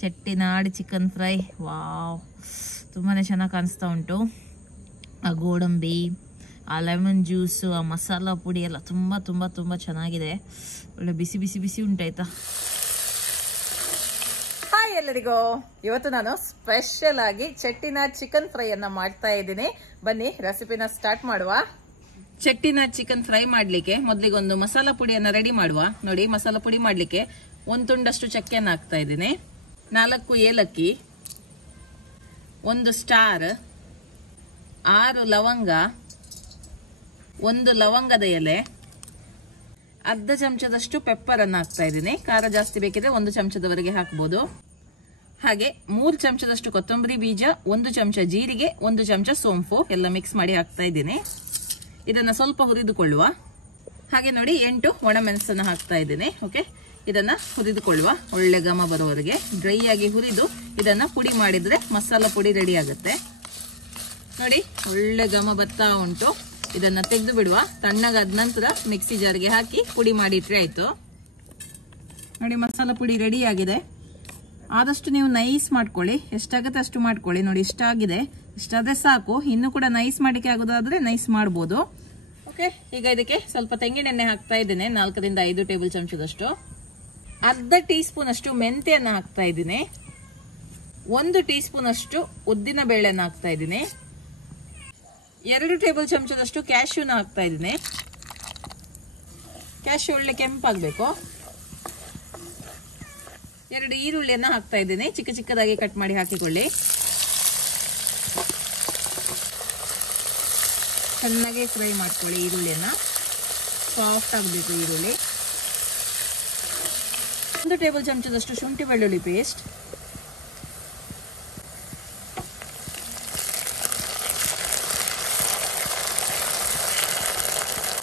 Chettinad chicken fry. Wow, ತುಂಬಾ ಚೆನ್ನಾಗಿ ಕಾಣಿಸ್ತಾ ಉಂಟು. ಆ ಗೋಡಂಬಿ, ಆ ಲೆಮನ್ ಜ್ಯೂಸು, ಆ ಮಸಾಲ ಪುಡಿ ಎಲ್ಲ ತುಂಬ ತುಂಬ ತುಂಬ ಚೆನ್ನಾಗಿದೆ. ಒಳ್ಳೆ ಬಿಸಿ ಬಿಸಿ ಬಿಸಿ ಉಂಟಾಯ್ತಾ. ಹಾಯ್ ಎಲ್ಲರಿಗೂ, ಇವತ್ತು ನಾನು ಸ್ಪೆಷಲ್ ಆಗಿ ಚೆಟ್ಟಿನಾಡ್ ಚಿಕನ್ ಫ್ರೈ ಅನ್ನ ಮಾಡ್ತಾ ಇದ್ದೀನಿ. ಬನ್ನಿ ರೆಸಿಪಿನ ಸ್ಟಾರ್ಟ್ ಮಾಡುವ. ಚೆಟ್ಟಿನಾಡ್ ಚಿಕನ್ ಫ್ರೈ ಮಾಡ್ಲಿಕ್ಕೆ ಮೊದಲಿಗೆ ಒಂದು ಮಸಾಲ ಪುಡಿಯನ್ನ ರೆಡಿ ಮಾಡುವ. ನೋಡಿ, ಮಸಾಲ ಪುಡಿ ಮಾಡ್ಲಿಕ್ಕೆ 1 ತುಂಡಷ್ಟು ಚಕ್ಕೆಯನ್ನು ಹಾಕ್ತಾ ಇದ್ದೀನಿ, 4 ಏಲಕ್ಕಿ, 1 ಸ್ಟಾರ್, 6 ಲವಂಗ, 1 ಲವಂಗದ ಎಲೆ, ಅರ್ಧ ಚಮಚದಷ್ಟು ಪೆಪ್ಪರ್ ಅನ್ನು ಹಾಕ್ತಾ ಇದ್ದೀನಿ. ಖಾರ ಜಾಸ್ತಿ ಬೇಕಿದ್ರೆ 1 ಚಮಚದವರೆಗೆ ಹಾಕ್ಬೋದು. ಹಾಗೆ 3 ಚಮಚದಷ್ಟು ಕೊತ್ತಂಬರಿ ಬೀಜ, 1 ಚಮಚ ಜೀರಿಗೆ, 1 ಚಮಚ ಸೋಂಪು ಎಲ್ಲ ಮಿಕ್ಸ್ ಮಾಡಿ ಹಾಕ್ತಾ ಇದ್ದೀನಿ. ಇದನ್ನ ಸ್ವಲ್ಪ ಹುರಿದುಕೊಳ್ಳುವ. ಹಾಗೆ ನೋಡಿ 8 ಒಣಮೆಣಸನ್ನು ಹಾಕ್ತಾ ಇದ್ದೀನಿ. ಓಕೆ, ಇದನ್ನ ಹುರಿದುಕೊಳ್ಳುವ ಒಳ್ಳೆ ಘಮ ಬರೋವರೆಗೆ. ಡ್ರೈ ಆಗಿ ಹುರಿದು ಇದನ್ನ ಪುಡಿ ಮಾಡಿದ್ರೆ ಮಸಾಲ ಪುಡಿ ರೆಡಿ ಆಗುತ್ತೆ. ನೋಡಿ, ಒಳ್ಳೆ ಘಮ ಬರ್ತಾ ಉಂಟು. ಇದನ್ನ ತೆಗೆದು ಬಿಡುವ. ತಣ್ಣಗಾದ ನಂತರ ಮಿಕ್ಸಿ ಜಾರ್ಗೆ ಹಾಕಿ ಪುಡಿ ಮಾಡಿಟ್ರೆ ಆಯ್ತು. ನೋಡಿ, ಮಸಾಲ ಪುಡಿ ರೆಡಿ ಆಗಿದೆ. ಆದಷ್ಟು ನೀವು ನೈಸ್ ಮಾಡ್ಕೊಳ್ಳಿ, ಎಷ್ಟಾಗುತ್ತೆ ಅಷ್ಟು ಮಾಡ್ಕೊಳ್ಳಿ. ನೋಡಿ, ಇಷ್ಟ ಆಗಿದೆ, ಇಷ್ಟಾದ್ರೆ ಸಾಕು. ಇನ್ನು ಕೂಡ ನೈಸ್ ಮಾಡಿಕೆ ಆಗೋದಾದ್ರೆ ನೈಸ್ ಮಾಡ್ಬೋದು. ಓಕೆ, ಈಗ ಇದಕ್ಕೆ ಸ್ವಲ್ಪ ತೆಂಗಿನೆಣ್ಣೆ ಹಾಕ್ತಾ ಇದ್ದೇನೆ, 4 ರಿಂದ 5 ಟೇಬಲ್ ಚಮಚದಷ್ಟು. ಅರ್ಧ ಟೀ ಸ್ಪೂನ್ ಅಷ್ಟು ಮೆಂತ್ಯನ್ನ ಹಾಕ್ತಾ ಇದ್ದೀನಿ. 1 ಟೀ ಸ್ಪೂನ್ ಅಷ್ಟು ಉದ್ದಿನ ಬೇಳೆನ ಹಾಕ್ತಾ ಇದ್ದೀನಿ. 2 ಟೇಬಲ್ ಚಮಚದಷ್ಟು ಕ್ಯಾಶ್ಯೂನ ಹಾಕ್ತಾ ಇದ್ದೀನಿ. ಕ್ಯಾಶ್ಯೂ ಒಳ್ಳೆ ಕೆಂಪಾಗಬೇಕು. 2 ಈರುಳ್ಳಿಯನ್ನ ಹಾಕ್ತಾ ಇದ್ದೀನಿ, ಚಿಕ್ಕ ಚಿಕ್ಕದಾಗಿ ಕಟ್ ಮಾಡಿ ಹಾಕಿಕೊಳ್ಳಿ. ಚೆನ್ನಾಗಿ ಫ್ರೈ ಮಾಡ್ಕೊಳ್ಳಿ ಈರುಳ್ಳಿಯನ್ನ, ಸಾಫ್ಟ್ ಆಗಬೇಕು ಈರುಳ್ಳಿ. 1 ಟೇಬಲ್ ಚಮಚದಷ್ಟು ಶುಂಠಿ ಬೆಳ್ಳುಳ್ಳಿ ಪೇಸ್ಟ್,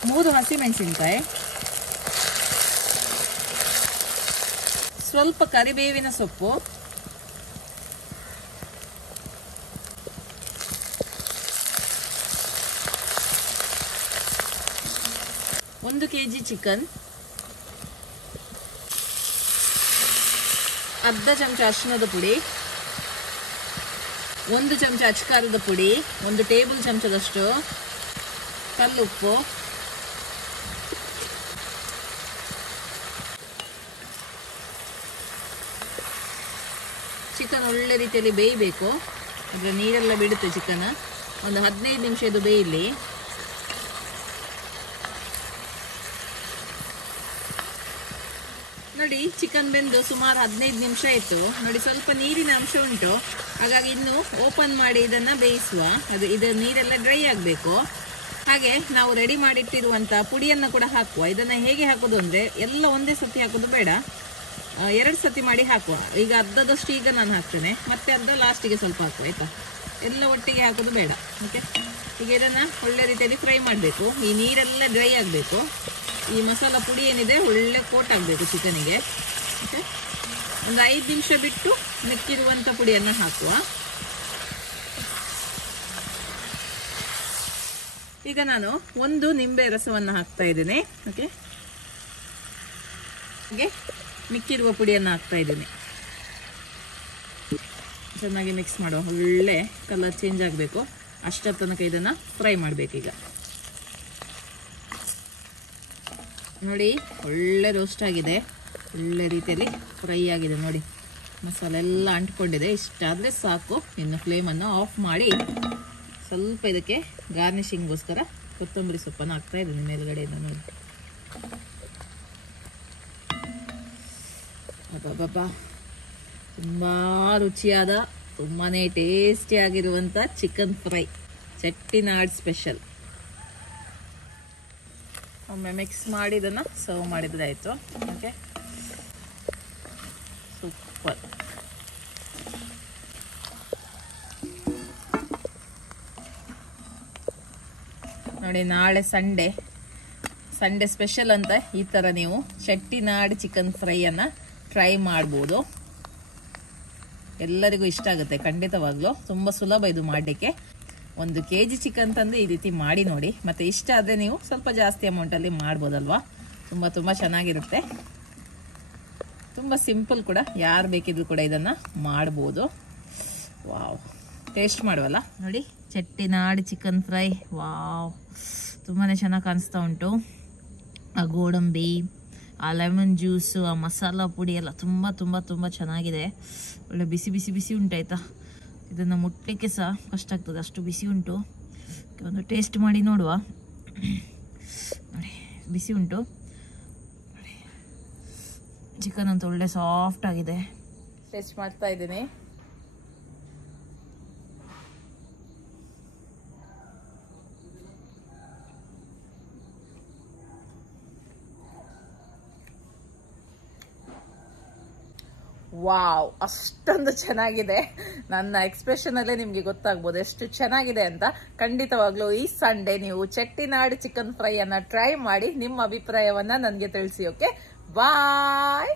3 ಹಸಿಮೆಣಸಿನಕಾಯಿ, ಸ್ವಲ್ಪ ಕರಿಬೇವಿನ ಸೊಪ್ಪು, ಒಂದು ಕೆಜಿ ಚಿಕನ್, ಅರ್ಧ ಚಮಚ ಅರಿಶಿಣದ ಪುಡಿ, 1 ಚಮಚ ಅಚ್ಚಕಾರದ ಪುಡಿ, 1 ಟೇಬಲ್ ಚಮಚದಷ್ಟು ಕಲ್ಲುಪ್ಪು, ಚಿಕನ್ ಒಳ್ಳೆ ರೀತಿಯಲ್ಲಿ ಬೇಯಬೇಕು. ಅದರ ನೀರೆಲ್ಲ ಬಿಡುತ್ತೆ ಚಿಕನ್. ಒಂದು 15 ನಿಮಿಷ ಇದು ಬೇಯಲಿ. ನೋಡಿ, ಚಿಕನ್ ಬೆಂದು ಸುಮಾರು 15 ನಿಮಿಷ ಆಯಿತು. ನೋಡಿ, ಸ್ವಲ್ಪ ನೀರಿನ ಅಂಶ ಉಂಟು, ಹಾಗಾಗಿ ಇನ್ನು ಓಪನ್ ಮಾಡಿ ಇದನ್ನ ಬೇಯಿಸುವ. ಇದು ನೀರೆಲ್ಲ ಡ್ರೈ ಆಗಬೇಕು. ಹಾಗೆ ನಾವು ರೆಡಿ ಮಾಡಿಟ್ಟಿರುವಂಥ ಪುಡಿಯನ್ನು ಕೂಡ ಹಾಕುವ. ಇದನ್ನು ಹೇಗೆ ಹಾಕೋದು ಅಂದರೆ, ಎಲ್ಲ ಒಂದೇ ಸತಿ ಹಾಕೋದು ಬೇಡ, 2 ಸತಿ ಮಾಡಿ ಹಾಕುವ. ಈಗ ಅರ್ಧದಷ್ಟು ಈಗ ನಾನು ಹಾಕ್ತೇನೆ, ಮತ್ತೆ ಅರ್ಧ ಲಾಸ್ಟಿಗೆ ಸ್ವಲ್ಪ ಹಾಕುವ, ಆಯಿತಾ? ಎಲ್ಲ ಒಟ್ಟಿಗೆ ಹಾಕೋದು ಬೇಡ. ಓಕೆ, ಈಗ ಇದನ್ನು ಒಳ್ಳೆ ರೀತಿಯಲ್ಲಿ ಫ್ರೈ ಮಾಡಬೇಕು. ಈ ನೀರೆಲ್ಲ ಡ್ರೈ ಆಗಬೇಕು. ಈ ಮಸಾಲ ಪುಡಿ ಏನಿದೆ ಒಳ್ಳೆ ಕೋಟ್ ಆಗಬೇಕು ಚಿಕನಿಗೆ. ಓಕೆ, ಒಂದು 5 ನಿಮಿಷ ಬಿಟ್ಟು ಮಿಕ್ಕಿರುವಂಥ ಪುಡಿಯನ್ನು ಹಾಕುವ. ಈಗ ನಾನು 1 ನಿಂಬೆ ರಸವನ್ನು ಹಾಕ್ತಾ ಇದ್ದೇನೆ. ಓಕೆ, ಹಾಗೆ ಮಿಕ್ಕಿರುವ ಪುಡಿಯನ್ನು ಹಾಕ್ತಾ ಇದ್ದೀನಿ. ಚೆನ್ನಾಗಿ ಮಿಕ್ಸ್ ಮಾಡುವ. ಒಳ್ಳೆ ಕಲರ್ ಚೇಂಜ್ ಆಗಬೇಕು, ಅಷ್ಟರ ತನಕ ಇದನ್ನು ಫ್ರೈ ಮಾಡಬೇಕೀಗ. ನೋಡಿ, ಒಳ್ಳೆ ರೋಸ್ಟ್ ಆಗಿದೆ, ಒಳ್ಳೆ ರೀತಿಯಲ್ಲಿ ಫ್ರೈ ಆಗಿದೆ. ನೋಡಿ, ಮಸಾಲೆ ಎಲ್ಲ ಅಂಟ್ಕೊಂಡಿದೆ. ಇಷ್ಟಾದರೆ ಸಾಕು. ಇನ್ನು ಫ್ಲೇಮನ್ನು ಆಫ್ ಮಾಡಿ ಸ್ವಲ್ಪ ಇದಕ್ಕೆ ಗಾರ್ನಿಷಿಂಗ್ಗೋಸ್ಕರ ಕೊತ್ತಂಬರಿ ಸೊಪ್ಪನ್ನು ಹಾಕ್ತಾ ಇದ್ದೀನಿ ಮೇಲ್ಗಡೆಯಿಂದ. ನೋಡಿ, ಅಬ್ಬಬ್ಬಾ, ತುಂಬ ರುಚಿಯಾದ, ತುಂಬಾ ಟೇಸ್ಟಿಯಾಗಿರುವಂಥ ಚಿಕನ್ ಫ್ರೈ, ಚೆಟ್ಟಿನಾಡ್ ಸ್ಪೆಷಲ್. ಒಮ್ಮೆ ಮಿಕ್ಸ್ ಮಾಡಿ ಇದನ್ನು ಸರ್ವ್ ಮಾಡಿದ್ರೆ ಆಯಿತು. Okay, super. ನೋಡಿ, ನಾಳೆ ಸಂಡೇ ಸ್ಪೆಷಲ್ ಅಂತ ಈ ಥರ ನೀವು ಚೆಟ್ಟಿನಾಡ್ ಚಿಕನ್ ಫ್ರೈಯನ್ನು ಟ್ರೈ ಮಾಡ್ಬೋದು. ಎಲ್ಲರಿಗೂ ಇಷ್ಟ ಆಗುತ್ತೆ ಖಂಡಿತವಾಗ್ಲೂ. ತುಂಬ ಸುಲಭ ಇದು ಮಾಡಲಿಕ್ಕೆ. 1 kg ಚಿಕನ್ ತಂದು ಈ ರೀತಿ ಮಾಡಿ ನೋಡಿ. ಮತ್ತೆ ಇಷ್ಟ ಆದರೆ ನೀವು ಸ್ವಲ್ಪ ಜಾಸ್ತಿ ಅಮೌಂಟಲ್ಲಿ ಮಾಡ್ಬೋದಲ್ವಾ. ತುಂಬ ಚೆನ್ನಾಗಿರುತ್ತೆ. ತುಂಬ ಸಿಂಪಲ್ ಕೂಡ, ಯಾರು ಬೇಕಿದ್ರು ಕೂಡ ಇದನ್ನ ಮಾಡ್ಬೋದು. ವಾವ್, ಟೇಸ್ಟ್ ಮಾಡುವಲ್ಲ ನೋಡಿ. ಚೆಟ್ಟಿನಾಡ್ ಚಿಕನ್ ಫ್ರೈ, ವಾವ್, ತುಂಬಾ ಚೆನ್ನಾಗಿ ಕಾಣಿಸ್ತಾ ಉಂಟು. ಆ ಗೋಡಂಬಿ, ಆ ಲೆಮನ್ ಜ್ಯೂಸು, ಆ ಮಸಾಲ ಪುಡಿ ಎಲ್ಲ ತುಂಬ ತುಂಬ ತುಂಬ ಚೆನ್ನಾಗಿದೆ. ಒಳ್ಳೆ ಬಿಸಿ ಬಿಸಿ ಬಿಸಿ ಉಂಟಾಯ್ತಾ. ಇದನ್ನು ಮುಟ್ಟಲಿಕ್ಕೆ ಸಹ ಕಷ್ಟ ಆಗ್ತದೆ, ಅಷ್ಟು ಬಿಸಿ ಉಂಟು. ಒಂದು ಟೇಸ್ಟ್ ಮಾಡಿ ನೋಡುವ. ನೋಡಿ ಬಿಸಿ ಉಂಟು. ಚಿಕನ್ ಅಂತೂ ಒಳ್ಳೆ ಸಾಫ್ಟ್ ಆಗಿದೆ. ಟೇಸ್ಟ್ ಮಾಡ್ತಾ ಇದ್ದೀನಿ. ವಾವ್, ಅಷ್ಟೊಂದು ಚೆನ್ನಾಗಿದೆ. ನನ್ನ ಎಕ್ಸ್ಪ್ರೆಷನ್ ಅಲ್ಲೇ ನಿಮ್ಗೆ ಗೊತ್ತಾಗ್ಬೋದು ಎಷ್ಟು ಚೆನ್ನಾಗಿದೆ ಅಂತ. ಖಂಡಿತವಾಗ್ಲೂ ಈ ಸಂಡೇ ನೀವು ಚೆಟ್ಟಿನಾಡ್ ಚಿಕನ್ ಫ್ರೈ ಅನ್ನ ಟ್ರೈ ಮಾಡಿ ನಿಮ್ಮ ಅಭಿಪ್ರಾಯವನ್ನ ನನಗೆ ತಿಳಿಸಿ. ಓಕೆ, ಬಾಯ್.